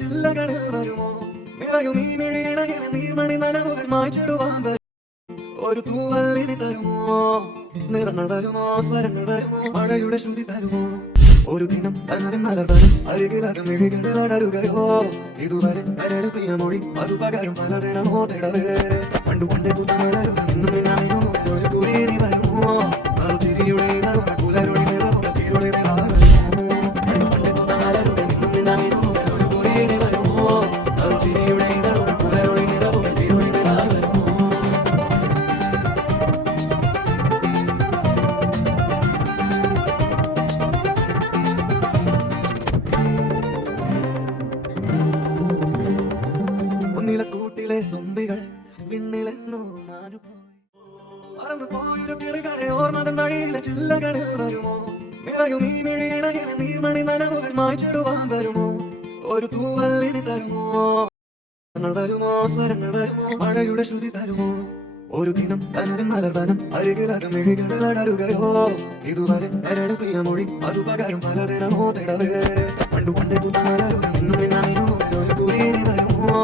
ചില്ലകളിൽ വരുമോ നിറയും ഈ മിഴിയിടയിൽ നീർമണി നനവുകൾ മായ്ച്ചിടുവാൻ ഒരു തൂവല്ലിനി തരുമോ നിറങ്ങൾ വരുമോ സ്വരങ്ങൾ വരുമോ മഴയുടെ ശ്രുതി തരുമോ ഒരു ദിനം തന്നതിൻ മലർവരും അരികിലകം മിഴികളിൽ അടരുകയോ ഇതുവരെ കരളിൽ പ്രിയ മൊഴി അത് പകരും പലതിനമോ തിടവേ പണ്ടു പണ്ടേ പുത്തമലരും ഇന്നും പിന്നായോ ഒരു കുറിയേറി വരുമോ ചിരിയുടെ ഇടറുകൾ പുലരുടെ നിറവുകൾ തിരുളി പണ്ടു പണ്ടേ പുത്തമലരും ഇന്നും പിന്നായോ ഒരു കുറിയേറി വരുമോ ചിരിയുടെ ഇടറുകൾ പുലരുടെ നിറവുകൾ തിരുളി കൂട്ടിലെ തുമ്പികൾ വിണ്ണിലെന്നോ മാറുപോയി പറന്നു പോയൊരു കിളികളെ ഓർമ്മതൻ വഴിയിലെ ചില്ലകളിൽ വരുമോ നിറയും ഈ മിഴിയിടയിൽ നീർമണി നനവുകൾ മായ്ച്ചിടുവാൻ വരുമോ ഒരു തൂവല്ലിനി തരുമോ വരുമോ സ്വരങ്ങൾ വരുമോ മഴയുടെ ശ്രുതി തരുമോ ഒരു ദിനം തന്നതിൻ മലർവനം അരികിലകം മിഴികളിൽ അടരുകയോ ഇതുവരെ കരളിൽ പ്രിയ മൊഴി അത് പകരും പലതിനമോ തിടവേ പണ്ടു പണ്ടേ പുത്തമലരും ഇന്നും പിന്നായോ ഒരു കുറിയേറി വരുമോ